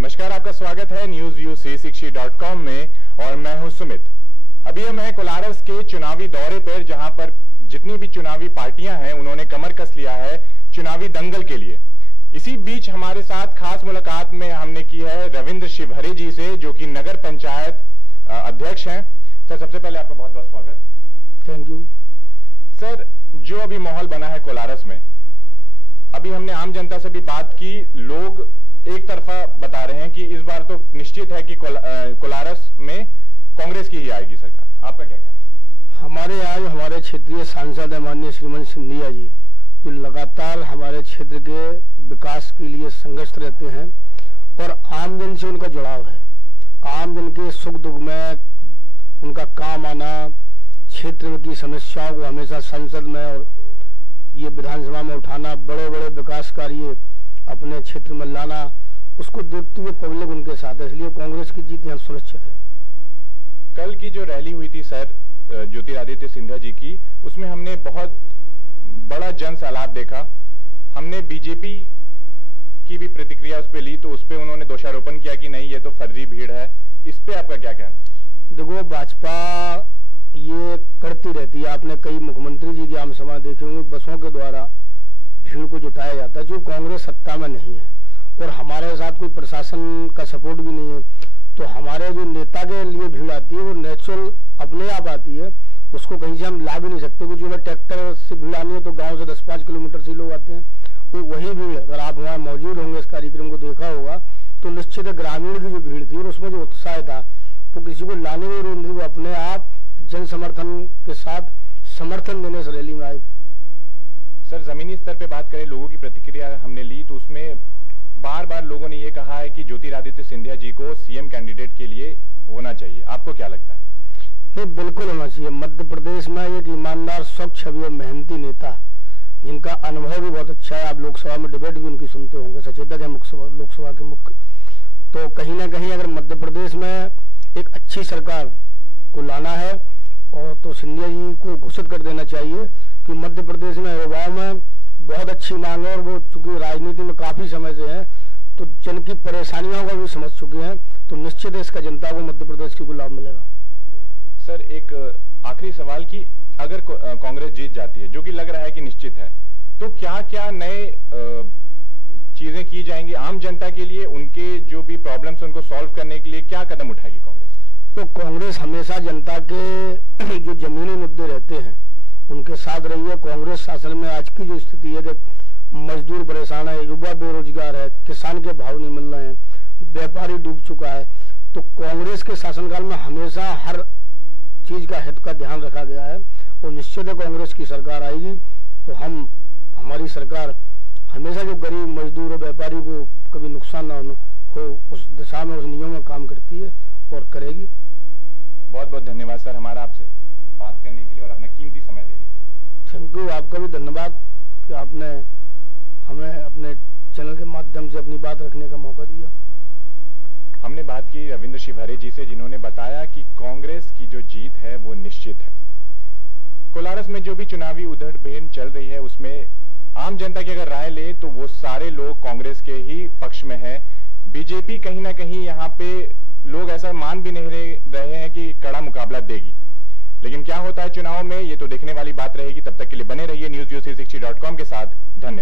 नमस्कार, आपका स्वागत है न्यूज व्यू 360.com में और मैं हूं सुमित। अभी हम हैं कोलारस के चुनावी दौरे पर, जहां पर जितनी भी चुनावी पार्टियां हैं उन्होंने कमर कस लिया है चुनावी दंगल के लिए। इसी बीच हमारे साथ खास मुलाकात में हमने की है रविंद्र शिवहरे जी से, जो कि नगर पंचायत अध्यक्ष हैं। सर, सबसे पहले आपका बहुत बहुत स्वागत। थैंक यू सर, जो अभी माहौल बना है कोलारस में, अभी हमने आम जनता से भी बात की, लोग एक तरफा बता रहे हैं कि इस बार तो निश्चित है कि कोलारस में कांग्रेस की ही आएगी सरकार। आपका क्या कहना है? हमारे यहाँ हमारे क्षेत्रीय सांसद है माननीय श्रीमन सिंधिया जी, जो लगातार हमारे क्षेत्र के विकास के लिए संघर्ष रहते हैं और आमजन से उनका जुड़ाव है। आमजन के सुख दुख में उनका काम आना, क्षेत्र की समस्याओं को हमेशा संसद में और ये विधानसभा में उठाना, बड़े बड़े विकास कार्य अपने क्षेत्र में लाना, उसको देखते हुए पब्लिक उनके साथ है, इसलिए कांग्रेस की जीत यहाँ सुनिश्चित है। कल की जो रैली हुई थी सर ज्योतिरादित्य सिंधिया जी की, उसमें हमने बहुत बड़ा जन सैलाब देखा। हमने बीजेपी की भी प्रतिक्रिया उस पर ली, तो उस पर उन्होंने दोषारोपण किया कि नहीं, ये तो फर्जी भीड़ है। इस पे आपका क्या कहना? देखो, भाजपा ये करती रहती है। आपने कई मुख्यमंत्री जी की आम सभा देखे होंगे, बसों के द्वारा भीड़ को जुटाया जाता है, जो कांग्रेस सत्ता में नहीं है और हमारे साथ कोई प्रशासन का सपोर्ट भी नहीं है, तो हमारे जो नेता के लिए भीड़ आती है वो नेचुरल अपने आप आती है, उसको कहीं से हम ला भी नहीं सकते। कुछ हमें ट्रैक्टर से भीड़ आनी है तो गांव से 10-5 किलोमीटर से लोग आते हैं, वो वही भीड़। अगर आप वहाँ मौजूद होंगे, इस कार्यक्रम को देखा होगा, तो निश्चित ग्रामीण की जो भीड़ थी और उसमें जो उत्साह था, वो किसी को लाने में रोक नहीं, वो अपने आप जन समर्थन के साथ समर्थन देने से रैली में आए। सर, जमीनी स्तर पे बात करें, लोगों की प्रतिक्रिया हमने ली, तो उसमें बार बार लोगों ने ये कहा है कि ज्योतिरादित्य सिंधिया जी को सीएम कैंडिडेट के लिए होना चाहिए। आपको क्या लगता है? नहीं, बिल्कुल होना चाहिए। मध्य प्रदेश में एक ईमानदार, स्वच्छ छवि और मेहनती नेता, जिनका अनुभव भी बहुत अच्छा है। आप लोकसभा में डिबेट भी उनकी सुनते होंगे, सचेतक है लोकसभा के मुख्य। तो कहीं ना कहीं अगर मध्य प्रदेश में एक अच्छी सरकार को लाना है और तो सिंधिया जी को घोषित कर देना चाहिए कि मध्य प्रदेश में युवाओं में बहुत अच्छी मांग है और वो चूंकि राजनीति में काफी समय से हैं, तो जन की परेशानियों को भी समझ चुके हैं, तो निश्चित है इसका जनता को मध्य प्रदेश की लाभ मिलेगा। सर, एक आखिरी सवाल की, अगर कांग्रेस जीत जाती है, जो कि लग रहा है कि निश्चित है, तो क्या क्या नए चीजें की जाएंगी आम जनता के लिए? उनके जो भी प्रॉब्लम्स उनको सॉल्व करने के लिए क्या कदम उठाएगी कांग्रेस? तो कांग्रेस हमेशा जनता के जो जमीनी मुद्दे रहते हैं उनके साथ रही है। कांग्रेस शासन में आज की जो स्थिति है कि मजदूर परेशान है, युवा बेरोजगार है, किसान के भाव नहीं मिल रहे हैं, व्यापारी डूब चुका है, तो कांग्रेस के शासनकाल में हमेशा हर चीज का हित का ध्यान रखा गया है और निश्चित है कांग्रेस की सरकार आएगी तो हमारी सरकार हमेशा जो गरीब मजदूर और व्यापारी को कभी नुकसान न हो उस दिशा में, उस नियम में काम करती है और करेगी। बहुत बहुत धन्यवाद सर, हमारा आपसे बात करने के लिए और अपना कीमती समय देने के लिए। थैंक यू, आपका भी धन्यवाद कि आपने हमें अपने चैनल के माध्यम से अपनी बात रखने का मौका दिया। हमने बात की रविंद्र शिवहरे जी से, जिन्होंने बताया कि कांग्रेस की जो जीत है वो निश्चित है। कोलारस में जो भी चुनावी उधड़-बुन चल रही है, उसमें आम जनता की अगर राय ले तो वो सारे लोग कांग्रेस के ही पक्ष में है। बीजेपी कहीं ना कहीं यहाँ पे लोग ऐसा मान भी नहीं रहे हैं कि कड़ा मुकाबला देगी, लेकिन क्या होता है चुनाव में, ये तो देखने वाली बात रहेगी। तब तक के लिए बने रहिए न्यूज व्यू 360.com के साथ। धन्यवाद।